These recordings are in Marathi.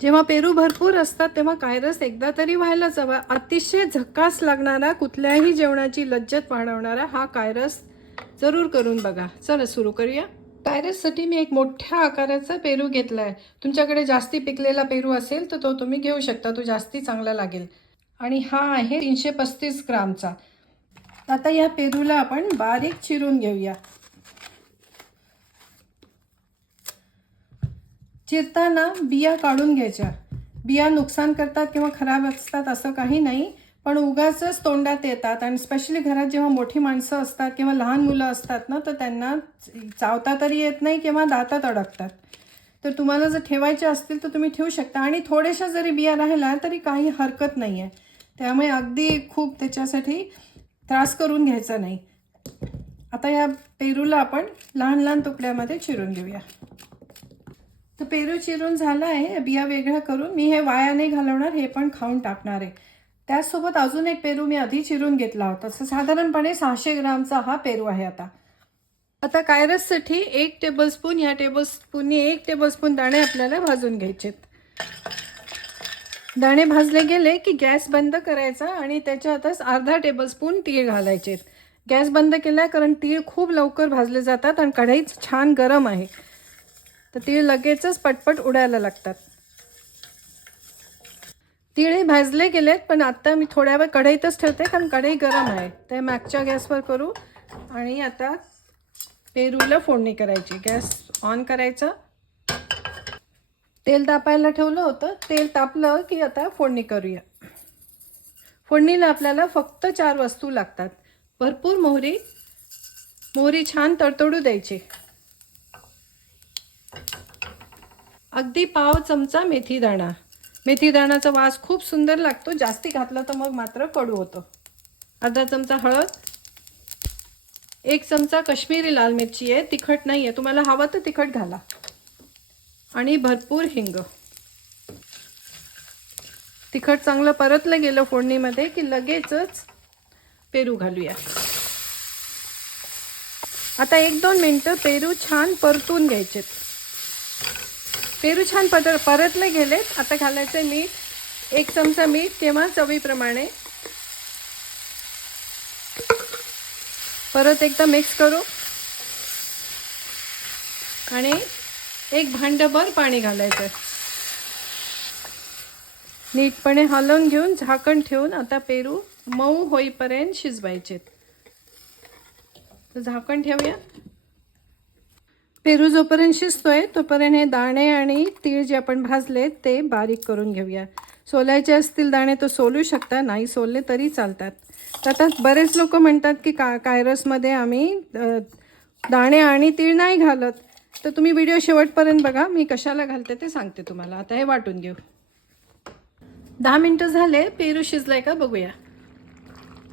जेव्हा पेरू भरपूर असतात तेव्हा कायरस एकदा तरी व्हायलाच हवा. अतिशय झकास लागणारा, कुठल्याही जेवणाची लज्जत वाढवणारा हा कायरस जरूर करून बघा. चला सुरू करूया. कायरससाठी मी एक मोठ्या आकाराचा पेरू घेतला आहे. तुमच्याकडे जास्ती पिकलेला पेरू असेल तर तो तुम्ही घेऊ शकता, तो जास्ती चांगला लागेल. आणि हा आहे 335 ग्रामचा. आता या पेरूला आपण बारीक चिरून घेऊया. चिरताना बिया काढून घ्यायच्या. बिया नुकसान करतात किंवा खराब असतात असं काही नाही, पण उगाचच तोंडात येतात. आणि स्पेशली घरात जेव्हा मोठी माणसं असतात किंवा लहान मुलं असतात ना, तर त्यांना चावता तरी येत नाही किंवा दातात अडकतात. तर तुम्हाला जर ठेवायचे असतील तर तुम्ही ठेवू शकता. आणि थोड्याशा जरी बिया राहिल्या तरी काही हरकत नाही आहे. त्यामुळे अगदी खूप त्याच्यासाठी त्रास करून घ्यायचा नाही. आता या पेरूला आपण लहान लहान तुकड्यामध्ये चिरून घेऊया. तर पेरू चिरून झाला आहे. बिया वेगळ्या करून मी हे वाया नाही घालवणार, हे पण खाऊन टाकणार आहे. त्याचसोबत अजून एक पेरू मी आधी चिरून घेतला होता. साधारणपणे 600 ग्रामचा हा पेरू आहे. आता कायरससाठी 1 टेबलस्पून, या टेबलस्पूननी 1 टेबलस्पून दाणे आपल्याला भाजून घ्यायचेत. दाणे भाजले गेले की गॅस बंद करायचा आणि त्याच्यातच अर्धा टेबलस्पून तीळ घालायचे. गॅस बंद केला कारण तीळ खूप लवकर भाजले जातात आणि कढईच छान गरम आहे, तर तीळ लगेचच पटपट उडायला लागतात. तीळ भाजले गेलेत, पण आता मी थोड्या वेळ कढईतच ठेवते कारण कढई गरम आहे. ते मागच्या गॅसवर करू. आणि आता पेरूला फोडणी करायची. गॅस ऑन करायचा. तेल तापायला ठेवलं होतं. तेल तापलं की आता फोडणी करूया. फोडणीला आपल्याला फक्त 4 वस्तू लागतात. भरपूर मोहरी छान तडतडू द्यायची. अगदी पाव चमचा मेथी दाणा. मेथी दाण्याचा वास खूप सुंदर लागतो. जास्ती घातला तर मग मात्र कडू होतो. अर्धा चमचा हळद. 1 चमचा काश्मीरी लाल मिरची आहे, तिखट नाही आहे. तुम्हाला हवं तर तिखट घाला. आणि भरपूर हिंग. तिखट चांगलं परतलं गेलं फोडणीमध्ये की लगेचच पेरू घालूया. आता 1-2 मिनिटं पेरू छान परतून घ्यायचे. पेरू छान परतले गेलेत. आता घालायचे मीठ. 1 चमचा मीठ किंवा चवीप्रमाणे. परत एकदा मिक्स करू आणि 1 भांडभर पाणी घालायचं. नीटपणे हलवून घेऊन झाकण ठेवून आता पेरू मऊ होईपर्यंत शिजवायचे. झाकण ठेवूया. पेरू जोपर्यंत शिजतोय तोपर्यंत हे दाणे आणि तीळ जे आपण भाजले ते बारीक करून घेऊया. सोलायचे असतील दाणे तर सोलू शकता, नाही सोलले तरी चालतात. आता बरेच लोक म्हणतात की कायरसमध्ये आम्ही दाणे आणि तीळ नाही घालत, तर तुम्ही व्हिडिओ शेवटपर्यंत बघा. मी कशाला घालते ते सांगते तुम्हाला. आता हे वाटून घेऊ. 10 मिनिटं झाले. पेरू शिजलाय का बघूया.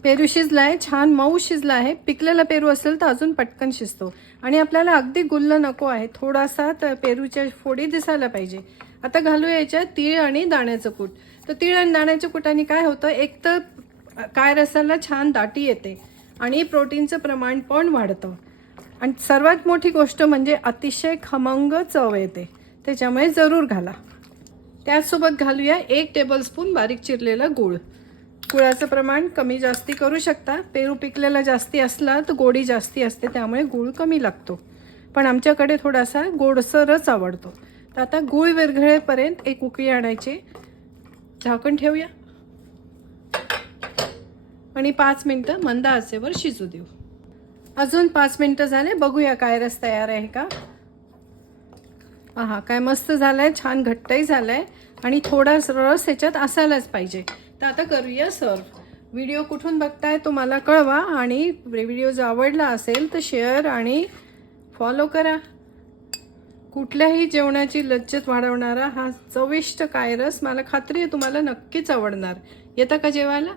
पेरू शिजलाय, छान मऊ शिजला आहे. पिकलेला पेरू असेल तर अजून पटकन शिजतो. आणि आपल्याला अगदी गुल्ल नको आहे, थोडासा तर पेरूच्या फोडी दिसायला पाहिजे. आता घालूया याच्यात तीळ आणि दाण्याचं कूट. तर तीळ आणि दाण्याच्या कुटाने काय होतं, एक तर कायरसाला छान दाटी येते आणि प्रोटीनचं प्रमाण पण वाढतं. आणि सर्वात मोठी गोष्ट म्हणजे अतिशय खमंग चव येते. त्याच्यामुळे जरूर घाला. त्याचसोबत घालूया 1 टेबलस्पून बारीक चिरलेला गूळ. गुळाचं प्रमाण कमी जास्ती करू शकता. पेरू पिकलेला जास्ती असला तर गोडी जास्ती असते, त्यामुळे गूळ कमी लागतो. पण आमच्याकडे थोडासा गोडसरच आवडतो. तर आता गूळ विरघळेपर्यंत 1 उकळी आणायची. झाकण ठेवूया आणि 5 मिनिटं मंद आचेवर शिजू देऊ. अजून 5 मिनिटं झाले. बघूया कायरस तयार आहे का. आहा, काय मस्त झालंय. छान घट्टही झालंय आणि थोडा रस ह्याच्यात असायलाच पाहिजे. तर आता करूया सर्व. व्हिडिओ कुठून बघताय तो मला कळवा. आणि व्हिडिओ जर आवडला असेल तर शेअर आणि फॉलो करा. कुठल्याही जेवणाची लज्जत वाढवणारा हा चविष्ट कायरस मला खात्री आहे तुम्हाला नक्कीच आवडणार. येता का जेवायला.